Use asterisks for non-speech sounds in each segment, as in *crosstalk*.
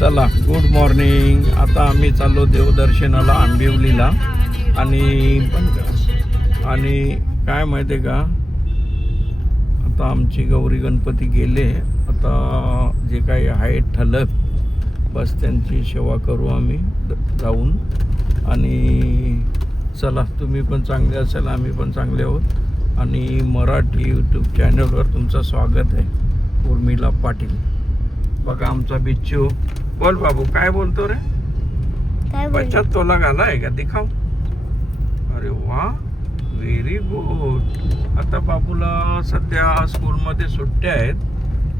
चला good morning आता आम्ही चाललो देवदर्शनाला आंबिवलीला. आणि आणि काय माहिती आहे का? आता आमची गौरी गणपती गेले. आता जे काही आहे ठलक बस त्यांची सेवा करू आम्ही जाऊन. आणि चला तुम्ही पण चांगले असाल आम्ही पण चांगले आहोत. आणि मराठी यूट्यूब चॅनलवर तुमचं स्वागत आहे उर्मिला पाटील. बघा आमचा बिच्चू बोल बाबू काय बोलतो रे? काय बोल? बचत तोला घालाय का? दिखाव. अरे वा व्हेरी गुड आता बाबूला सध्या स्कूलमध्ये सुट्ट्या आहेत.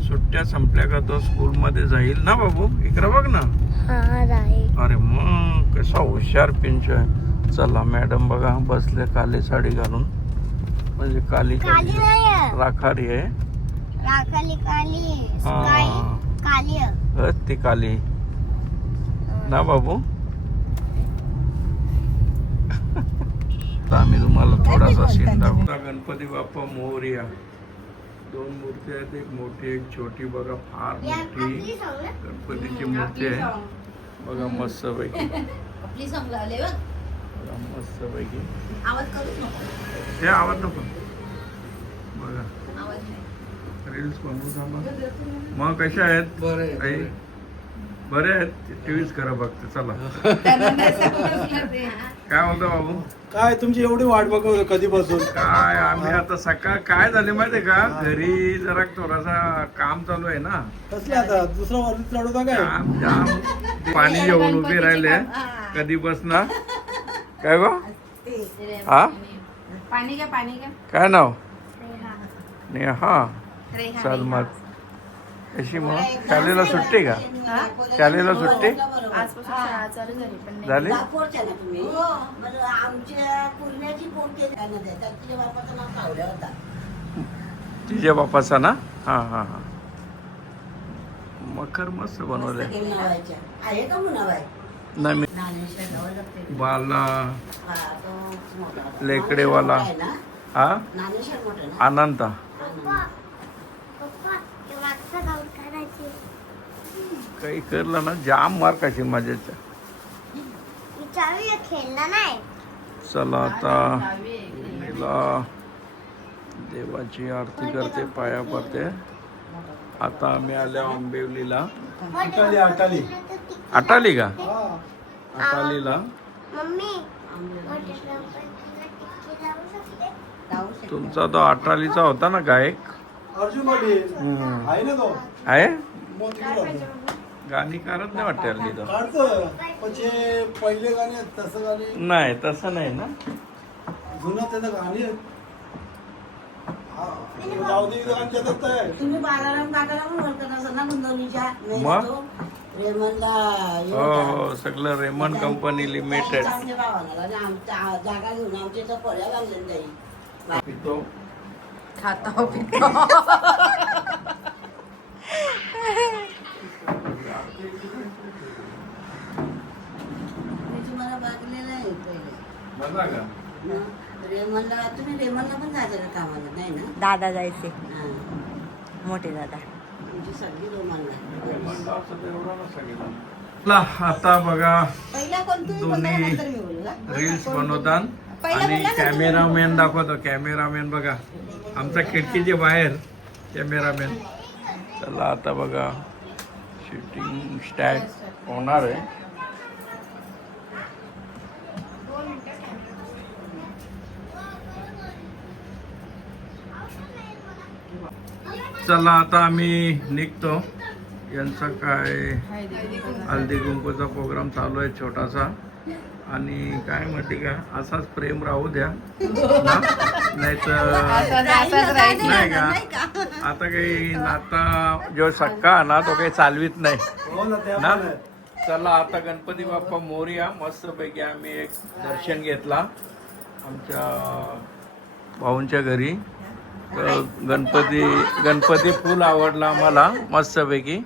सुट्ट्या संपल्या का तो स्कूलमध्ये जाईल ना बाबू? इकडे बघ ना. हा अरे मग कसा हुशार पिंच आहे. चला मॅडम बघा बसले काली साडी घालून. म्हणजे काली काली राखाडी आहे. काली. काली ती काली. ना बाबू? आम्ही तुम्हाला थोडासा सीन दाखवतो गणपती बाप्पा मोरया दोन मूर्ती आहेत एक मोठी एक छोटी. बघा फार मोठी आपली song ना? गणपतीची मूर्ती आहे. बघा मस्त पैकी आपली सॉंग लावले बघ. मस्त पैकी आवाज करूच नको. हे आवाज नको. बघा. रील्स बनवून थांबा. मग कशा आहेत? बरे बरे आहेत. टीव्हीच करा बघते चला. काय म्हणतो बाबू? काय तुमची एवढी वाट बघतो कधीपासून? काय आम्ही आता सकाळ काय झाले माहितीये का? घरी जरा थोडासा काम चालू आहे ना. कसले आता? दुसरा वरती चढवता काय? जाम जाम. पाणी घेऊन उभे राहिले. कधी बसना काय गो? हा? पाणी घ्या पाणी घ्या. काय नाव. नेहा चल. मग. कशी मग? शाळेला सुट्टी का? हा? शाळेला सुट्टी? आजपासून शाळा चालू झाली? पण नाही. झाली दाखवच्या ना तुम्ही. बरं आमच्या पूर्ण्याची फोन केली का ना त्याच्यात तिच्या बापाचं नाव कावल्या होता. तिच्या बापाचा ना? हा हा हा. मकर मस्त बनवलंय. आहे का नाही मी ज्ञानेश्वर नाव लागते बाला. हा तो मोठा होता. लेकडेवाला. ज्ञानेश्वर मोठा आहे हा? ना ज्ञानेश्वर मोठा ना? अनंता. काही करलं ना जाम मार कशी मजेच्या विचारूया खेळला नाही. चला आता देवाची आरती करते पाया पडते. आता आम्ही आल्या आंबेवलीला. अटाली अटाली. आटाली का? हा. शकते. तुमचा तो आटालीचा होता ना गायक? अर्जुन पाटील हम्म. आहे ना तो? आहे? मग तिकडे राहतो. गाणी करत नाही वाटते हल्ली तो काढतं. पण जे पहिले गाणे आहेत, तसं गाणे नाही तसं नाही ना. जुनं त्याचं गाणी. हा, जाऊ दे तुम्ही बालाराम काकाला पण ओळखत असाल ना गुंतवणीच्या? नाही मग? तो? रेमनला हे हो होता. हो सगळं रेमन कंपनी लिमिटेड. आमच्या भावाला आणि आमच्या जागा घेऊन आमच्या इथं बांधल्या पितो खातो पितो। मला आहे पहिले. हं. रेमनला तुम्ही रेमनला पण जायचं का कामाला? नाही ना? दादा जायचे. हां. मोठे दादा. तुमची सगळी रेमनला ला, आता बघा. पहिला कोण? तुम्ही बोलला दोन्ही नंतर मी बोलू का? रील्स बनवतात आणि कॅमेरामॅन दाखवतो. कॅमेरामॅन बघा. आमचा खिडकीचे बाहेर कॅमेरामॅन चला आता बघा. शूटिंग स्टॅट होणार आहे. चला आता आम्ही निघतो. यांचा काय हल्दी कुंकूचा प्रोग्राम चालू आहे छोटासा. आणि काय म्हणते का असाच प्रेम राहू द्या. नाही तर नाही का? आता काही नाता जो सक्का ना तो काही चालवीत नाही. हो ना. चला आता गणपती बाप्पा मोरया मस्तपैकी आम्ही एक दर्शन घेतला आमच्या भाऊंच्या घरी. तर गणपती गणपती फुल आवडला आम्हाला मस्तपैकी.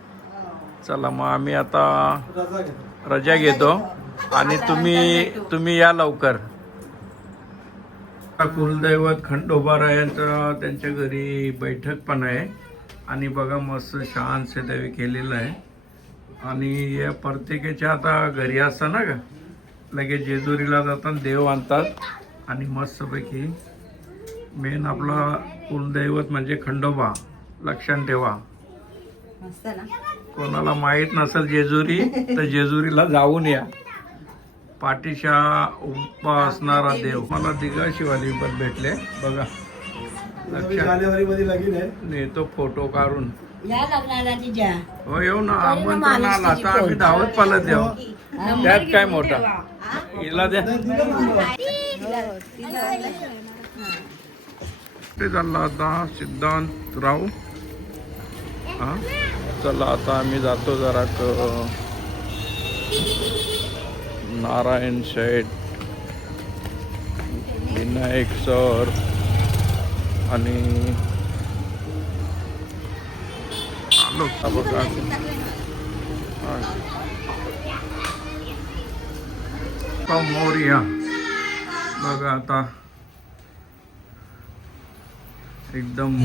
चला मग आम्ही आता रजा घेतो. आणि तुम्ही तुम्ही या लवकर. कुलदैवत खंडोबारा यांचं त्यांच्या घरी बैठक पण आहे. आणि बघा मस्त छान देवी केलेलं आहे. आणि या प्रत्येकाच्या आता घरी असतं ना का? लगेच जेजुरीला जातात देव आणतात. आणि मस्तपैकी मेन आपला कुलदैवत म्हणजे खंडोबा. लक्षात ठेवा. कोणाला माहीत नसेल जेजुरी तर जेजुरीला जाऊन या. पाठीशा उभा असणारा देव. मला दिघा पण भेटले. बघा. लक्षात. जानेवारी मध्ये लगीन आहे. नेतो फोटो काढून. या लग्नाला तिच्या हो येऊ ना. आमंत्रण आलं आता आम्ही धावत पालत येऊ त्यात काय मोठा? हिला द्या. मला. ते चालला आता सिद्धांत राव हा? चला आता आम्ही जातो जरा क- नारायण शेठ विनायक सर आणि आलो बघा बघा आता. एकदम.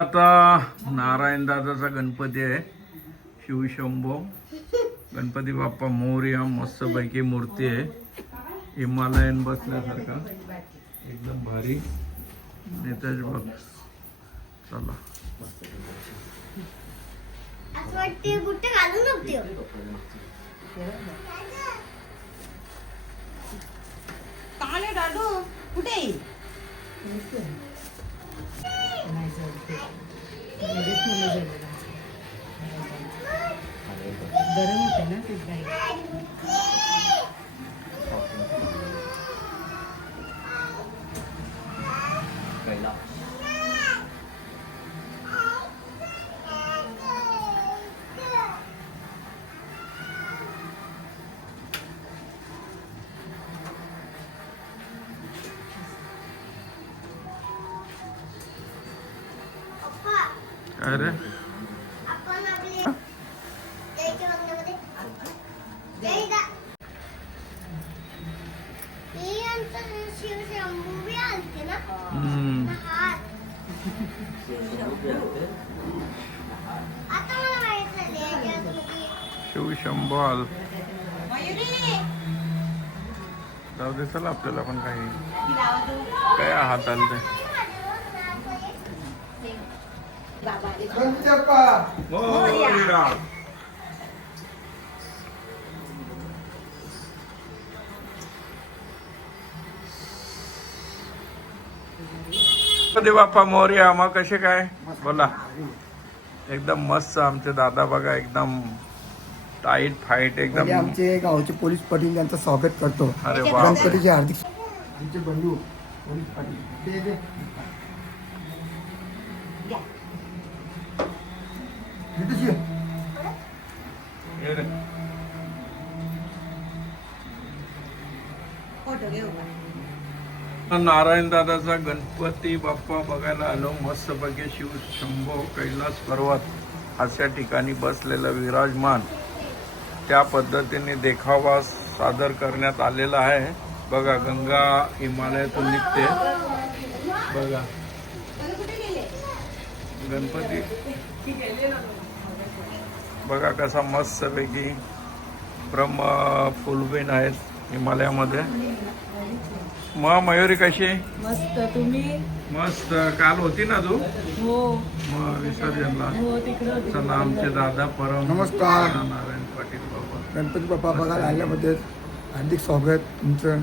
आता नारायण दादाचा गणपती आहे. शिवशंभो. गणपती बाप्पा मोरया मस्तपैकी मूर्ती आहे. हिमालयन बसल्यासारखा. एकदम भारी. नेताज बघ. चला. असं वाटते बुट्टे घालून झोपते काने दादू कुठे पप्पा काय रे आपण आपले त्याच्या बंगल्यामध्ये जय दा हे आमचं शिवशंभू बी आलते ना हम्म. हात आता मला माहीत झाले याच्यामध्ये मयुरी! जाऊ दे चला आपल्याला पण काही. काय हात आलं ते. गणपती बाप्पा मोर्या मग कसे काय? बोला. एकदम मस्त आमचे दादा बघा एकदम टाईट फाईट एकदम. म्हणजे आमचे गावचे पोलीस पाटील यांचं स्वागत करतो. अरे वा. गणपतीचे हार्दिक आमचे बंधू पोलीस पाटील. ते ते नीतीश ये. ये रे. फोटो घेऊ का? नारायण दादाचा गणपती बाप्पा बघायला आलो. मस्त पैकी शिव शंभो कैलास पर्वत. अशा ठिकाणी बसलेलं विराजमान. त्या पद्धतीने देखावा सादर करण्यात आलेला आहे. बघा गंगा हिमालयातून निघते. बघा. गणपती. बघा कसा मस्त पैकी ब्रह्म फुलबीन आहेत हिमालयामध्ये. मग मयुरी कशी? मस्त. तुम्ही? मस्त. काल होती ना तू? हो. मग विसर्जनला. हो तिकडं चला आमचे दादा परम नमस्कार. नारायण पाटील बाबा. गणपती बाप्पा बघायला आल्याबद्दल हार्दिक स्वागत तुमचं.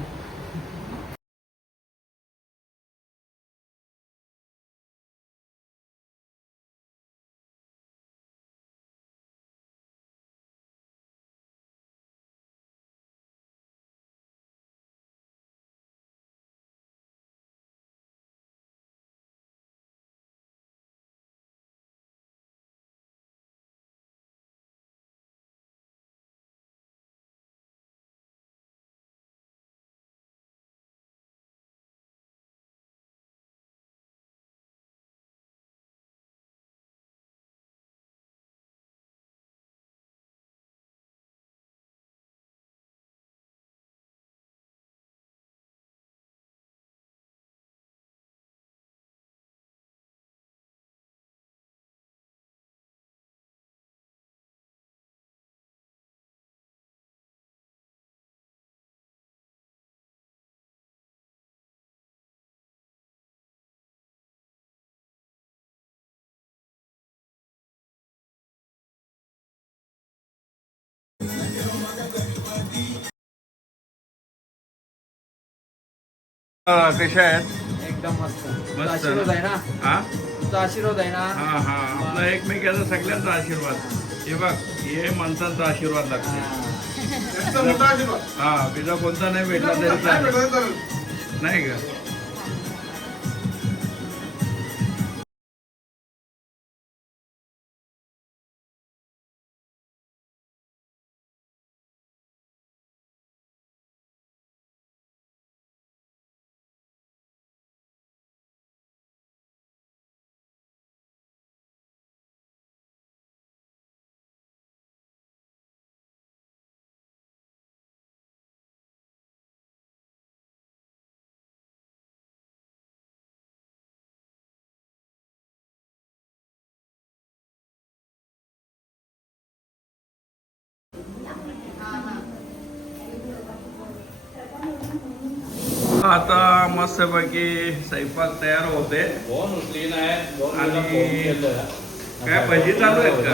कशा आहेत? एकदम मस्त. मस्त. आशीर्वाद आहे ना? हा? तुमचा आशीर्वाद आहे ना? हा हा. आपला एकमेकाचा सगळ्यांचा आशीर्वाद. हे बघ हे माणसांचा आशीर्वाद लागतो. आशीर्वाद. हा पिझ्झा कोणता नाही भेटला तरी चालेल. नाही का? आता मस्तपैकी स्वयंपाक तयार होते आणि काय भजी चालू आहेत का?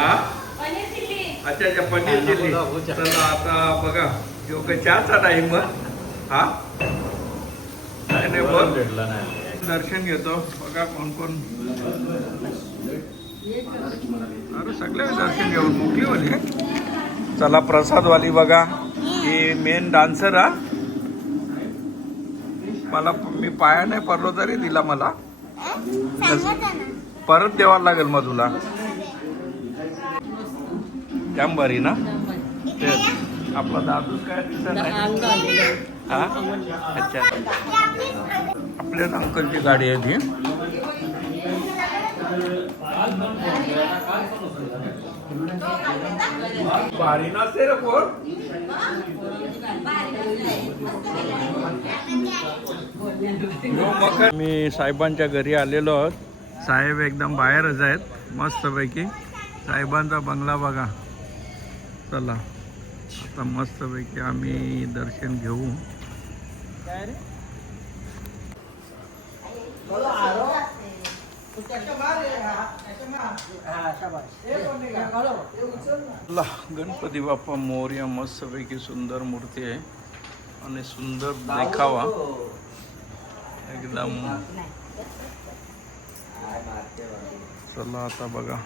हा? अच्छा अच्छा पनीर चिल्ली. चला आता बघा जो काही चहाचा टाइम हा? नाही नाही बोल. दर्शन घेतो. बघा कोण कोण. अरे सगळे दर्शन घेऊन मोकळी होली चला प्रसादवाली बघा. ही मेन डान्सर हा. मला मी पाया नाही पडलो तरी दिला मला. परत द्यावा लागेल मग तुला. जाम बरी ना ते आपला दादूच काय दिसत नाही. हा? अच्छा. आपल्या अंकलची गाडी आहे ती. भारी नसते रे कोण मी साहेबांच्या घरी आलेलो आहोत. साहेब एकदम बाहेरच आहेत. मस्तपैकी. साहेबांचा बंगला बघा. चला. आता मस्तपैकी आम्ही दर्शन घेऊ. गणपती बाप्पा मोर्या मस्तपैकी सुंदर मूर्ती आहे. आणि सुंदर देखावा. एकदम. चला आता बघा.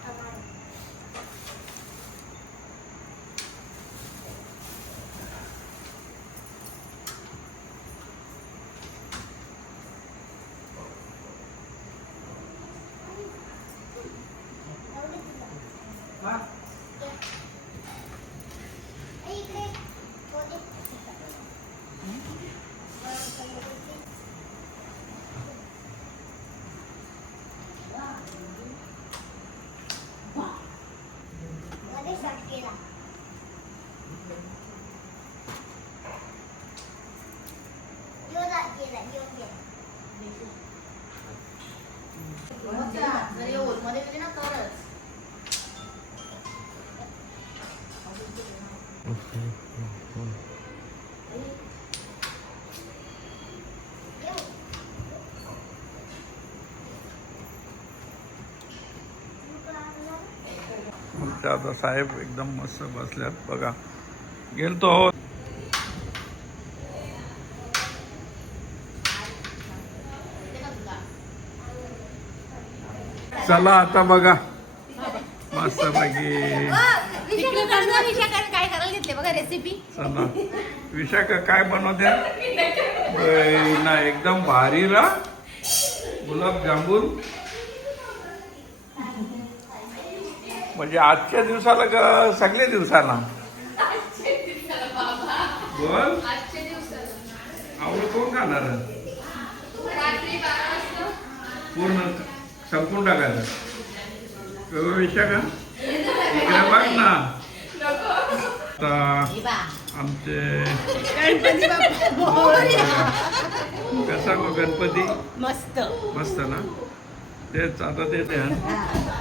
आमच्या आता साहेब एकदम मस्त बसल्यात. बघा. गेलतो चला आता बघा. मस्त पैकी काय करायला घेतले बघा रेसिपी चला. विशाखा काय बनवते ना एकदम भारी रा गुलाबजामुन. म्हणजे आजच्या दिवसाला का सगळ्या दिवसाला? बोल. आवड कोण खाणार? पूर्ण संपून टाकायचं. अ, विशाखा इकडे बघ ना. आता आमचे कसा मग गणपती? मस्त. मस्त ना? तेच आता ते ते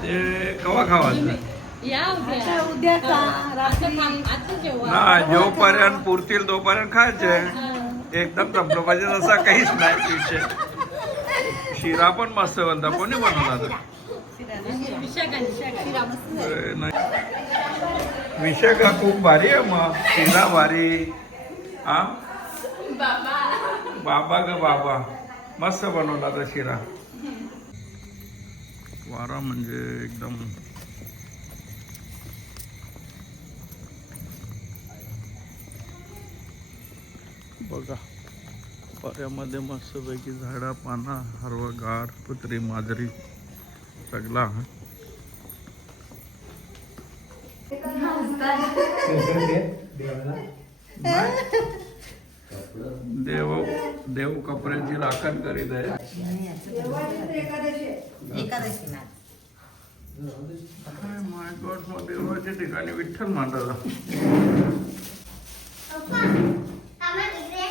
ते कवा खावायचं? या उद्या. उद्या का रात्री. आता जेव्हा ना जोपर्यंत पुरतील तोपर्यंत खायचे. एकदम संपलं पाहिजे तसा काहीच नाही विषय. शिरा पण मस्त बनता. कोणी बनवला तर विषय का खूप भारी आहे मग. शिरा भारी. हा बाबा. ग बाबा. मस्त बनवला तो शिरा. वारा म्हणजे एकदम बघा पर्यामध्ये मस्तपैकी झाडा पाना हरवगार कुत्री माजरी सगळा. *laughs* देव देव कपड्याची राखण करीत आहे. देवाच्या ठिकाणी विठ्ठल मांडला. पप्पा आम्हाला इकडे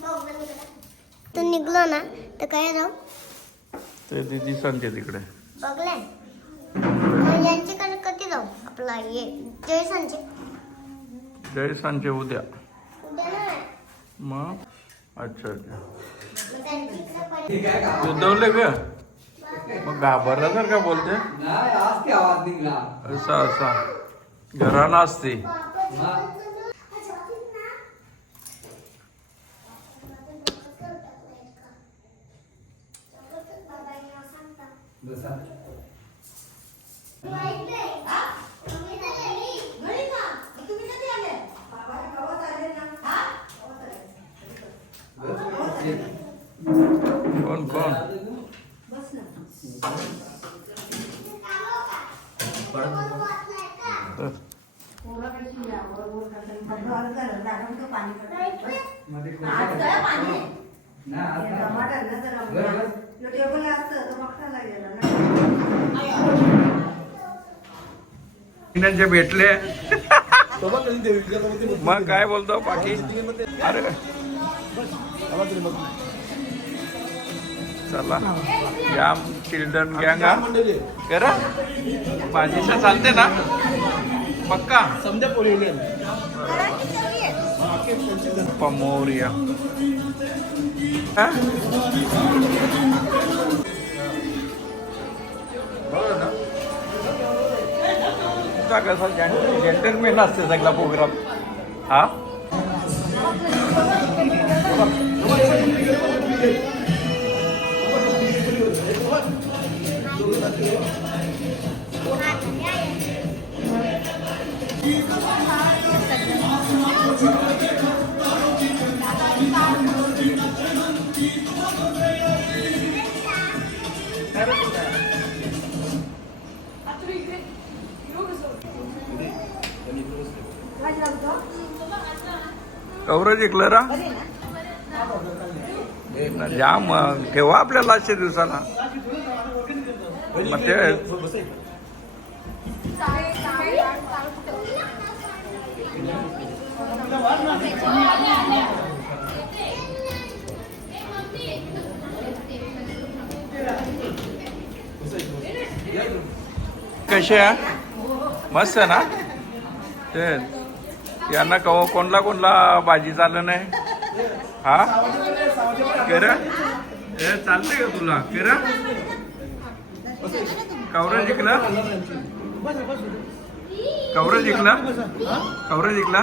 बघ बंद करा. तू निघलो ना तर काय जाऊ ते दिदी सांगते तिकडे. बघले यांच्याकडे कधी जाऊ आपला ये जय संजय जय सांचे उद्या. उद्या ना मग? अच्छा अच्छा. उद्धवले ग? मग घाबरला तर का बोलते? नाही आज की आवाज निघला? असा असा. घराला असते. बसा तुम्ही कधी आले कोण कोण बरं. त्यांचे भेटले मग काय बोलतो बाकी अरे. चला. या चिल्ड्रन गँग काय हा. करा. भाजीचा चालते ना? पक्का? समजा पोरी पमोरिया हा? कसा असते सगळा प्रोग्राम हा? कवरं जिंकलं रा म्हणजे या मग केव्हा ठेवा आपल्या लास्टच्या दिवसाला? मग ते कसे आहे? मस्त आहे ना? ते यांना कव कोणला कोणला भाजी चाललं नाही? हा? केरा ए चालते का तुला? केरा कवरा जिंकला? कवरा जिंकला? कवरा जिंकला?